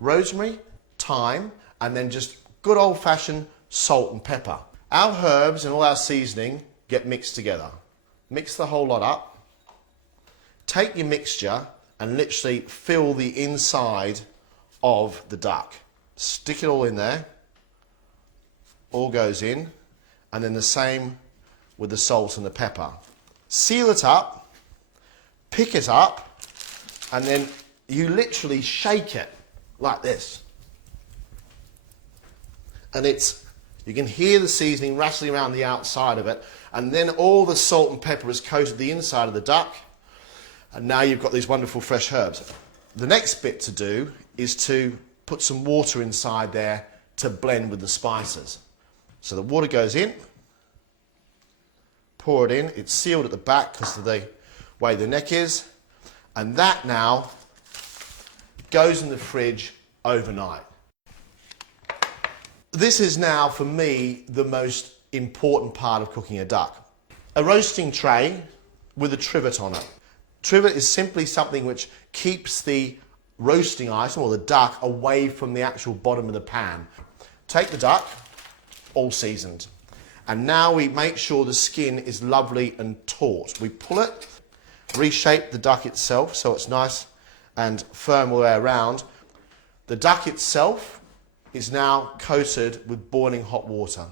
rosemary, thyme, and then just good old-fashioned salt and pepper. Our herbs and all our seasoning get mixed together. Mix the whole lot up. Take your mixture and literally fill the inside of the duck. Stick it all in there. All goes in. And then the same with the salt and the pepper. Seal it up, pick it up, and then you literally shake it like this. And you can hear the seasoning rattling around the outside of it, and then all the salt and pepper has coated the inside of the duck, and now you've got these wonderful fresh herbs. The next bit to do is to put some water inside there to blend with the spices. So the water goes in, pour it in, it's sealed at the back because of the way the neck is, and that now goes in the fridge overnight. This is now, for me, the most important part of cooking a duck. A roasting tray with a trivet on it. Trivet is simply something which keeps the roasting item, or the duck, away from the actual bottom of the pan. Take the duck, all seasoned. And now we make sure the skin is lovely and taut. We pull it, reshape the duck itself so it's nice and firm all the way around. The duck itself is now coated with boiling hot water.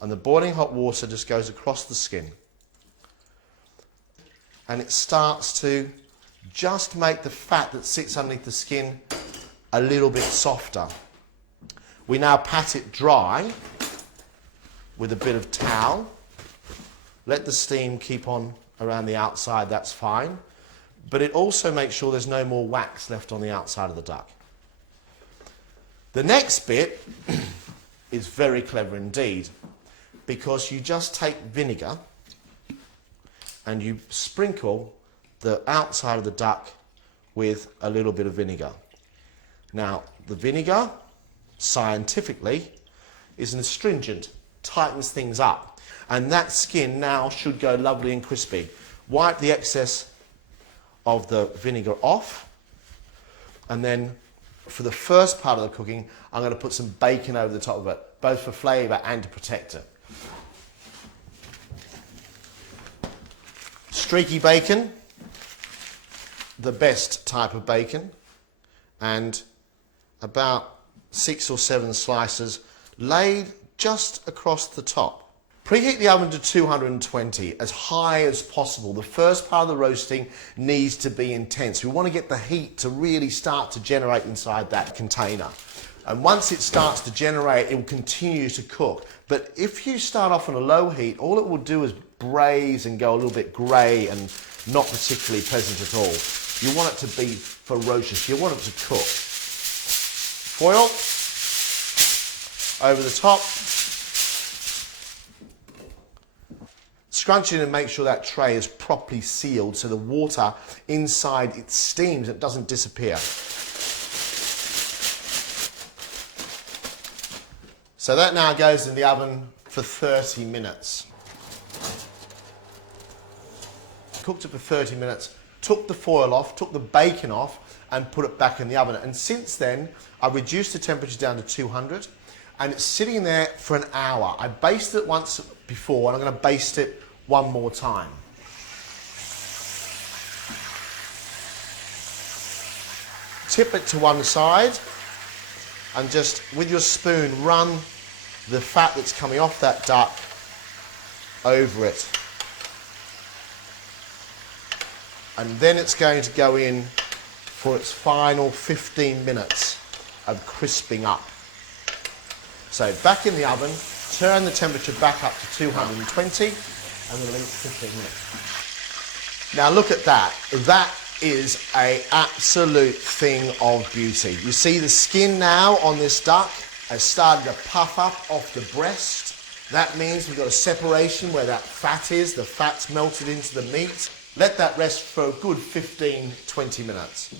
And the boiling hot water just goes across the skin. And it starts to just make the fat that sits underneath the skin a little bit softer. We now pat it dry with a bit of towel. Let the steam keep on around the outside, that's fine. But it also makes sure there's no more wax left on the outside of the duck. The next bit is very clever indeed, because you just take vinegar and you sprinkle the outside of the duck with a little bit of vinegar. Now, the vinegar, scientifically, is an astringent, tightens things up, and that skin now should go lovely and crispy. Wipe the excess of the vinegar off, and then for the first part of the cooking, I'm going to put some bacon over the top of it, both for flavour and to protect it. Streaky bacon, the best type of bacon, and about 6 or 7 slices laid just across the top. Preheat the oven to 220, as high as possible. The first part of the roasting needs to be intense. We want to get the heat to really start to generate inside that container. And once it starts to generate, it will continue to cook. But if you start off on a low heat, all it will do is braise and go a little bit grey and not particularly pleasant at all. You want it to be ferocious. You want it to cook. Foil over the top. Scrunch it and make sure that tray is properly sealed so the water inside it steams, it doesn't disappear. So that now goes in the oven for 30 minutes. Cooked it for 30 minutes, took the foil off, took the bacon off and put it back in the oven. And since then, I've reduced the temperature down to 200 and it's sitting there for an hour. I basted it once before and I'm going to baste it one more time. Tip it to one side and just with your spoon run the fat that's coming off that duck over it. And then it's going to go in for its final 15 minutes of crisping up. So back in the oven, turn the temperature back up to 220 and we'll leave it 15 minutes. Now look at that. That is an absolute thing of beauty. You see the skin now on this duck has started to puff up off the breast. That means we've got a separation where that fat is. The fat's melted into the meat. Let that rest for a good 15-20 minutes.